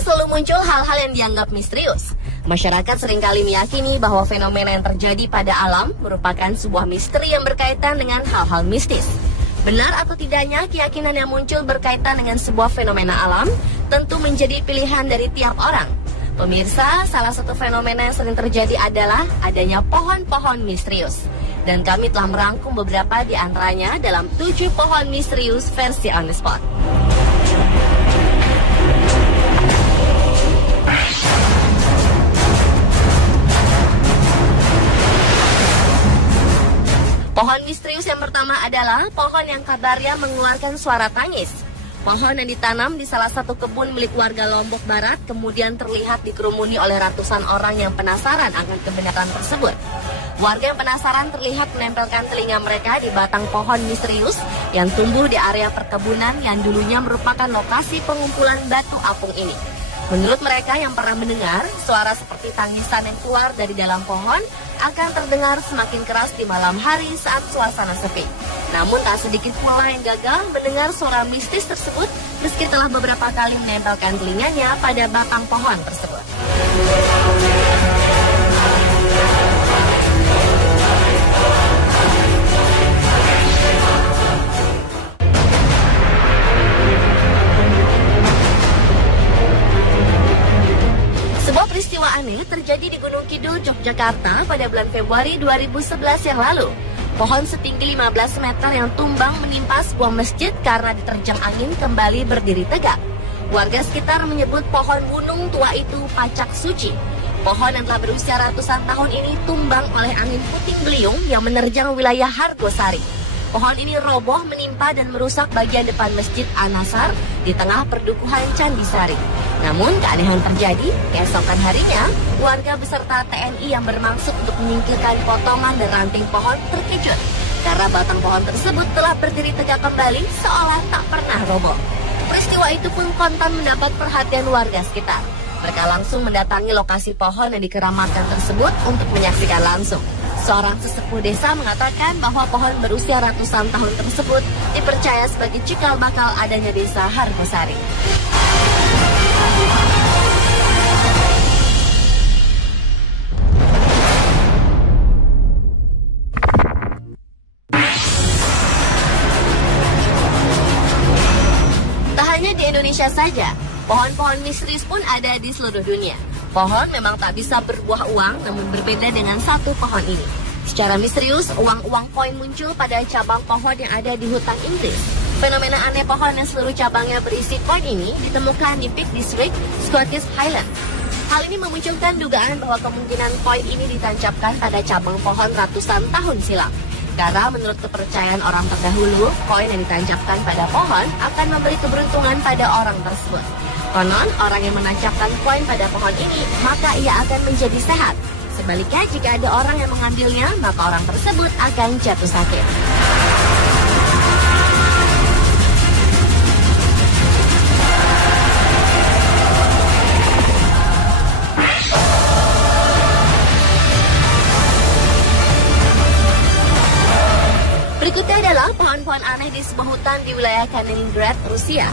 selalu muncul hal-hal yang dianggap misterius. Masyarakat seringkali meyakini bahwa fenomena yang terjadi pada alam merupakan sebuah misteri yang berkaitan dengan hal-hal mistis. Benar atau tidaknya keyakinan yang muncul berkaitan dengan sebuah fenomena alam tentu menjadi pilihan dari tiap orang. Pemirsa, salah satu fenomena yang sering terjadi adalah adanya pohon-pohon misterius. Dan kami telah merangkum beberapa di antaranya dalam 7 pohon misterius versi On The Spot. Pohon misterius yang pertama adalah pohon yang kabarnya mengeluarkan suara tangis. Pohon yang ditanam di salah satu kebun milik warga Lombok Barat kemudian terlihat dikerumuni oleh ratusan orang yang penasaran akan kebenaran tersebut. Warga yang penasaran terlihat menempelkan telinga mereka di batang pohon misterius yang tumbuh di area perkebunan yang dulunya merupakan lokasi pengumpulan batu apung ini. Menurut mereka yang pernah mendengar, suara seperti tangisan yang keluar dari dalam pohon akan terdengar semakin keras di malam hari saat suasana sepi. Namun tak sedikit pula yang gagal mendengar suara mistis tersebut meski telah beberapa kali menempelkan telinganya pada batang pohon tersebut. Sebuah peristiwa aneh terjadi di Gunung Kidul, Yogyakarta pada bulan Februari 2011 yang lalu. Pohon setinggi 15 meter yang tumbang menimpa sebuah masjid karena diterjang angin kembali berdiri tegak. Warga sekitar menyebut pohon gunung tua itu pacak suci. Pohon yang telah berusia ratusan tahun ini tumbang oleh angin puting beliung yang menerjang wilayah Hargosari. Pohon ini roboh menimpa dan merusak bagian depan Masjid An-Nasar di tengah perdukuhan Candi Sari. Namun keanehan terjadi, keesokan harinya warga beserta TNI yang bermaksud untuk menyingkirkan potongan dan ranting pohon terkejut karena batang pohon tersebut telah berdiri tegak kembali seolah tak pernah roboh. Peristiwa itu pun kontan mendapat perhatian warga sekitar. Mereka langsung mendatangi lokasi pohon yang dikeramatkan tersebut untuk menyaksikan langsung. Seorang sesepuh desa mengatakan bahwa pohon berusia ratusan tahun tersebut dipercaya sebagai cikal bakal adanya desa Hargosari. Tak hanya di Indonesia saja, pohon-pohon misterius pun ada di seluruh dunia. Pohon memang tak bisa berbuah uang, namun berbeda dengan satu pohon ini. Secara misterius, uang-uang koin muncul pada cabang pohon yang ada di hutan Inggris. Fenomena aneh pohon yang seluruh cabangnya berisi koin ini ditemukan di Peak District, Scottish Highland. Hal ini memunculkan dugaan bahwa kemungkinan koin ini ditancapkan pada cabang pohon ratusan tahun silam. Karena menurut kepercayaan orang terdahulu, koin yang ditancapkan pada pohon akan memberi keberuntungan pada orang tersebut. Konon, orang yang menancapkan koin pada pohon ini, maka ia akan menjadi sehat. Sebaliknya, jika ada orang yang mengambilnya, maka orang tersebut akan jatuh sakit. Berikutnya adalah pohon-pohon aneh di sebuah hutan di wilayah Kaliningrad, Rusia.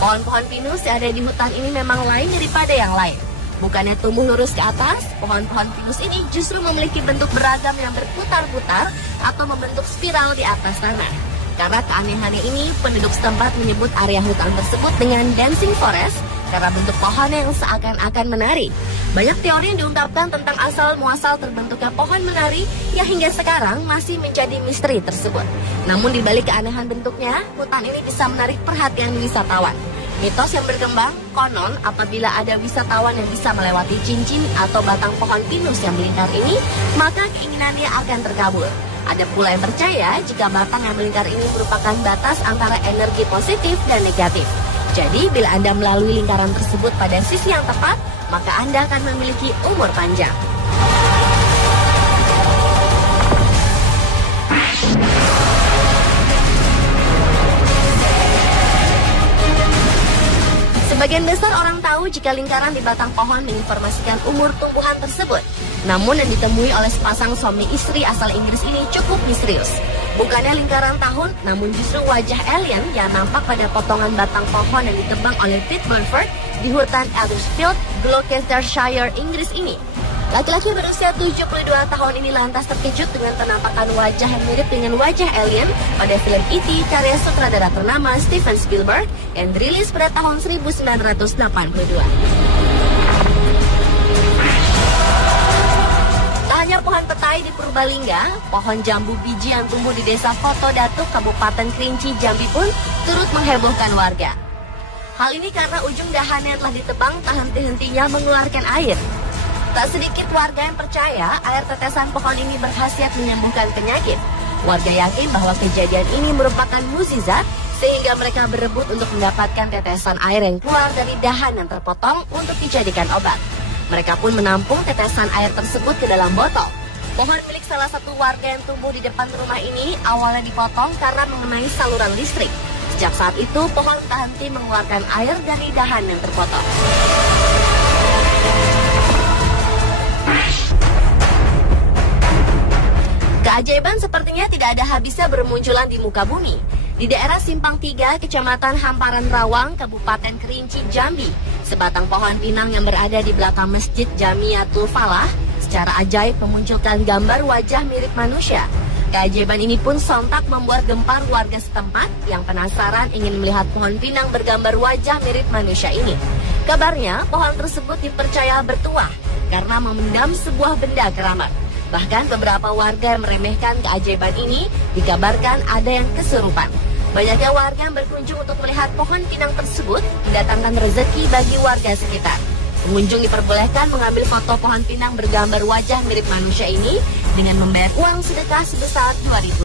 Pohon-pohon pinus yang ada di hutan ini memang lain daripada yang lain. Bukannya tumbuh lurus ke atas, pohon-pohon pinus ini justru memiliki bentuk beragam yang berputar-putar atau membentuk spiral di atas tanah. Karena keanehannya ini, penduduk setempat menyebut area hutan tersebut dengan dancing forest karena bentuk pohonnya yang seakan-akan menari. Banyak teori yang diungkapkan tentang asal-muasal terbentuknya pohon menari yang hingga sekarang masih menjadi misteri tersebut. Namun di balik keanehan bentuknya, hutan ini bisa menarik perhatian wisatawan. Mitos yang berkembang, konon apabila ada wisatawan yang bisa melewati cincin atau batang pohon pinus yang melingkar ini, maka keinginannya akan terkabul. Ada pula yang percaya jika batang yang melingkar ini merupakan batas antara energi positif dan negatif. Jadi bila Anda melalui lingkaran tersebut pada sisi yang tepat, maka Anda akan memiliki umur panjang. Sebagian besar orang tahu jika lingkaran di batang pohon menginformasikan umur tumbuhan tersebut. Namun yang ditemui oleh sepasang suami istri asal Inggris ini cukup misterius. Bukannya lingkaran tahun, namun justru wajah alien yang nampak pada potongan batang pohon yang ditebang oleh Pete Burford di hutan Ethersfield, Gloucestershire, Inggris ini. Laki-laki berusia 72 tahun ini lantas terkejut dengan penampakan wajah yang mirip dengan wajah alien pada film E.T. karya sutradara ternama Steven Spielberg yang dirilis pada tahun 1982. Tak hanya pohon petai di Purbalingga, pohon jambu biji yang tumbuh di desa Koto Datuk, Kabupaten Kerinci, Jambi pun turut menghebohkan warga. Hal ini karena ujung dahannya telah ditebang tak henti-hentinya mengeluarkan air. Tak sedikit warga yang percaya air tetesan pohon ini berkhasiat menyembuhkan penyakit. Warga yakin bahwa kejadian ini merupakan mukjizat sehingga mereka berebut untuk mendapatkan tetesan air yang keluar dari dahan yang terpotong untuk dijadikan obat. Mereka pun menampung tetesan air tersebut ke dalam botol. Pohon milik salah satu warga yang tumbuh di depan rumah ini awalnya dipotong karena mengenai saluran listrik. Sejak saat itu, pohon tak henti mengeluarkan air dari dahan yang terpotong. Keajaiban sepertinya tidak ada habisnya bermunculan di muka bumi. Di daerah Simpang 3, Kecamatan Hamparan Rawang, Kabupaten Kerinci, Jambi, sebatang pohon pinang yang berada di belakang Masjid Jamiatul Falah secara ajaib memunculkan gambar wajah mirip manusia. Keajaiban ini pun sontak membuat gempar warga setempat yang penasaran ingin melihat pohon pinang bergambar wajah mirip manusia ini. Kabarnya, pohon tersebut dipercaya bertuah karena memendam sebuah benda keramat. Bahkan beberapa warga yang meremehkan keajaiban ini dikabarkan ada yang kesurupan. Banyaknya warga yang berkunjung untuk melihat pohon pinang tersebut mendatangkan rezeki bagi warga sekitar. Pengunjung diperbolehkan mengambil foto pohon pinang bergambar wajah mirip manusia ini dengan membayar uang sedekah sebesar 2.000.